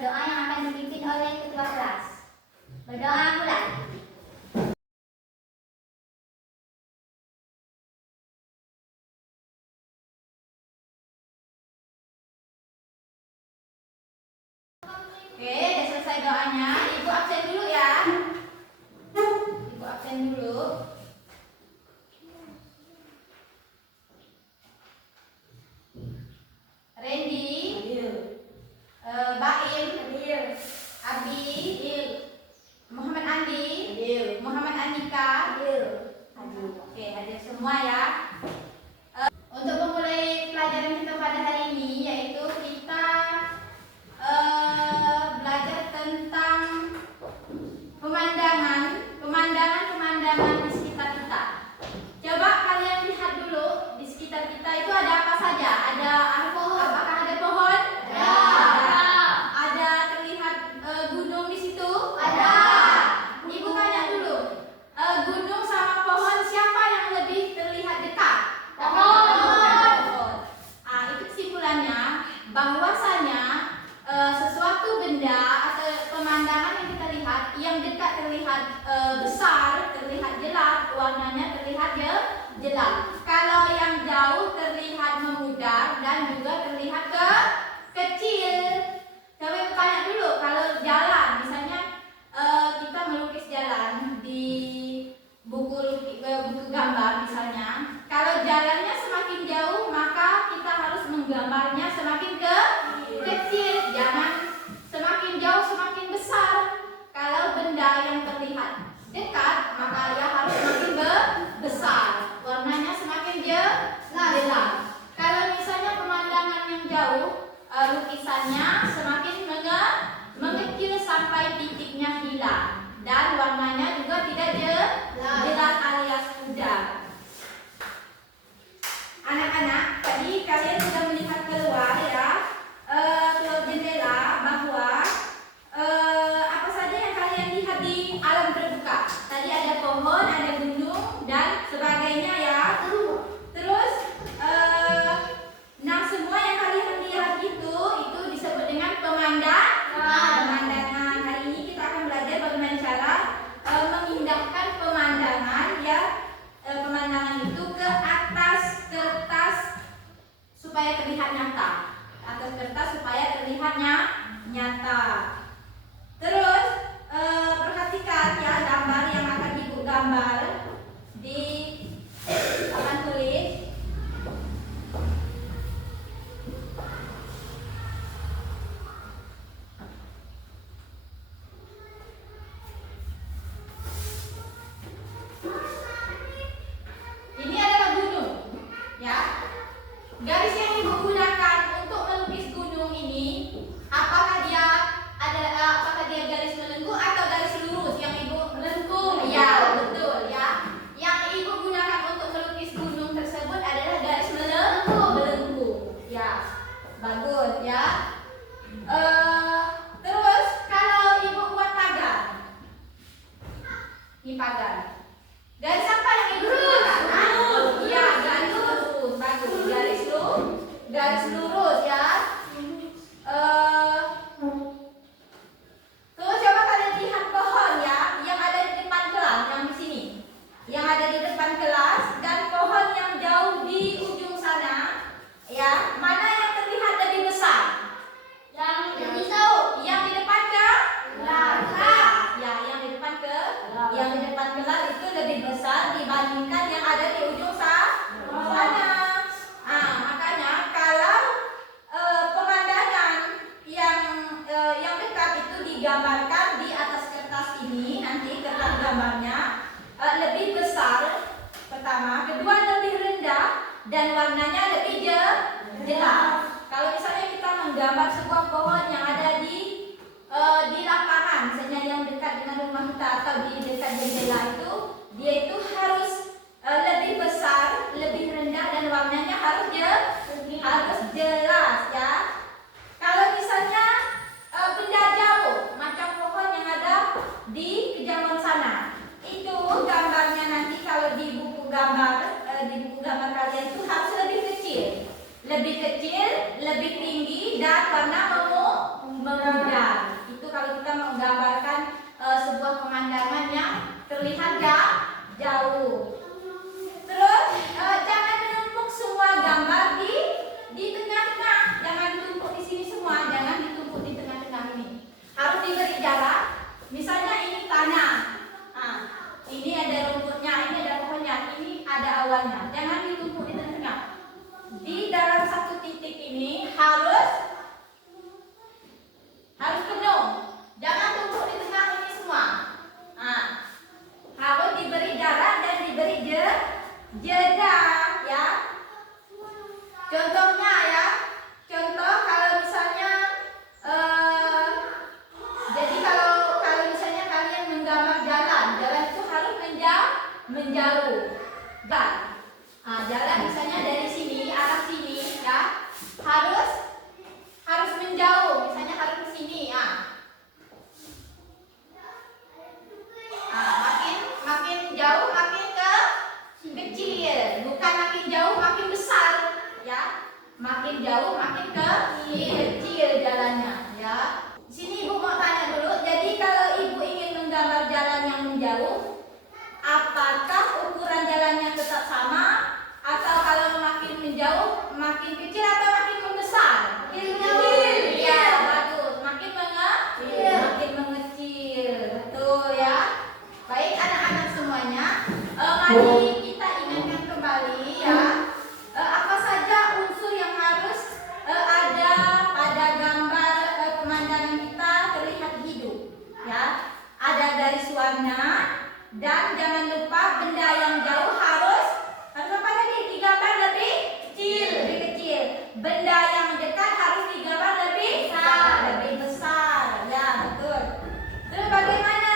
berdoa yang akan dipimpin oleh ketua kelas. Berdoa mulai. Oke, udah selesai doanya. Ibu absen dulu ya. Ibu absen dulu. Randy, Baim, Abi, Muhammad Andi, Muhammad Andika, Oke, hadir semua ya. Untuk memulai pelajaran kita pada hari ini, yaitu kita belajar tentang pemandangan di sekitar kita. Coba kalian lihat dulu di sekitar kita itu ada apa saja? Apakah ada pohon? Ada terlihat gunung di situ? Ada. Ibu tanya dulu, gunung sama pohon siapa yang lebih terlihat dekat? Pohon. Itu kesimpulannya bahwasanya sesuatu benda atau pemandangan yang kita lihat yang dekat terlihat besar, terlihat jelas, warnanya terlihat jelas. Kalau yang jauh terlihat memudar dan juga terlihat kecil. Coba ibu tanya dulu, kalau jalan misalnya kita melukis jalan di buku gambar misalnya, kalau jalannya semakin jauh maka kita harus menggambarnya semakin kecil, jangan semakin jauh semakin besar. Kalau benda yang terlihat dekat maka ia harus semakin besar, warnanya semakin jelas. Kalau misalnya pemandangan yang jauh, lukisannya semakin mengecil sampai titiknya hilang dan warnanya juga tidak jelas alias pudar. Anak-anak, tadi kalian sudah melihat keluar ya, keluar jendela, bahwa apa saja yang kalian lihat di alam terbuka. Tadi ada pohon, ada gunung dan sebagainya ya. Terus nah semua yang kalian lihat itu disebut dengan pemandangan. Hari ini kita akan belajar bagaimana cara memindahkan pemandangan ya, pemandangan itu ke atas kertas supaya terlihat nyata. Atas kertas supaya terlihat nyata. Terus perhatikan ya gambar yang akan ibu gambar di papan tulis. Ini adalah gunung, ya. Garis yang ibu gunakan untuk melukis gunung ini, apakah dia garis melengkung atau garis lurus? Yang ibu melengkung, ya betul ya. Yang ibu gunakan untuk melukis gunung tersebut adalah garis melengkung, ya. Bagus ya. Terus kalau ibu buat pagar, ini pagar. Garis apa yang ibu gunakan? Ya, garis lurus. Bagus, garis lurus ya. Terus coba kalian lihat pohon ya, yang ada di depan kelas, yang di sini, yang ada di depan kelas, dan pohon yang jauh di ujung sana, ya. Mana yang terlihat lebih besar? Yang di depan kelas. Ya, yang di depan kelas itu lebih besar dibandingkan yang ada di ujung sana. Makanya kalau pemandangan yang dekat itu digambarkan di atas kertas ini, nanti kertas gambarnya lebih besar pertama, kedua lebih rendah dan warnanya lebih jelas. Kalau misalnya kita menggambar sebuah pohon yang ada di lapangan, misalnya yang dekat dengan rumah kita atau di dekat jendela itu, dia itu harus lebih besar, lebih rendah dan warnanya harus jelas ya. Kalau misalnya benda jauh macam pohon yang ada di kejauhan sana, itu gambarnya nanti kalau di buku gambar kalian itu harus lebih kecil, lebih tinggi dan warna Mari kita ingatkan kembali ya, apa saja unsur yang harus ada pada gambar pemandangan kita terlihat hidup ya. Ada garis warna dan jangan lupa benda yang jauh harus apa tadi digambar lebih kecil. Benda yang dekat harus digambar lebih besar. Ya, betul. Terus bagaimana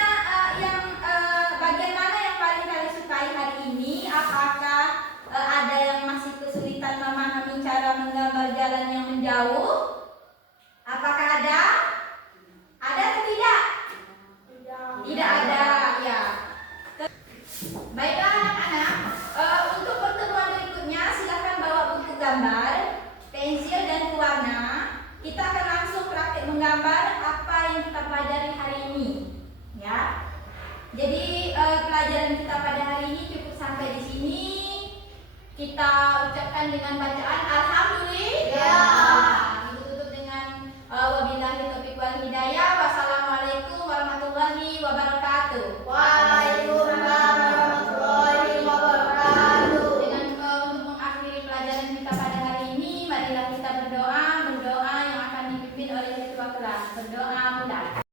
bagian mana yang paling kalian sukai hari ini? Apakah ada yang masih kesulitan memahami cara menggambar jalan yang menjauh? Apakah ada? Ada atau tidak? Tidak ada, ya. Baiklah anak-anak, untuk pertemuan berikutnya silakan bawa buku gambar, pensil dan pewarna. Kita akan langsung praktik menggambar apa yang kita pelajari hari ini, ya. Jadi pelajaran kita pada hari ini cukup sampai di sini. Kita ucapkan dengan bacaan alhamdulillah. Kita tutup dengan wabillahi taufiq wal hidayah. Wassalamualaikum warahmatullahi wabarakatuh. Waalaikumsalam warahmatullahi wabarakatuh. Dengan untuk mengakhiri pelajaran kita pada hari ini, marilah kita berdoa yang akan dipimpin oleh ketua kelas. Berdoa mulai.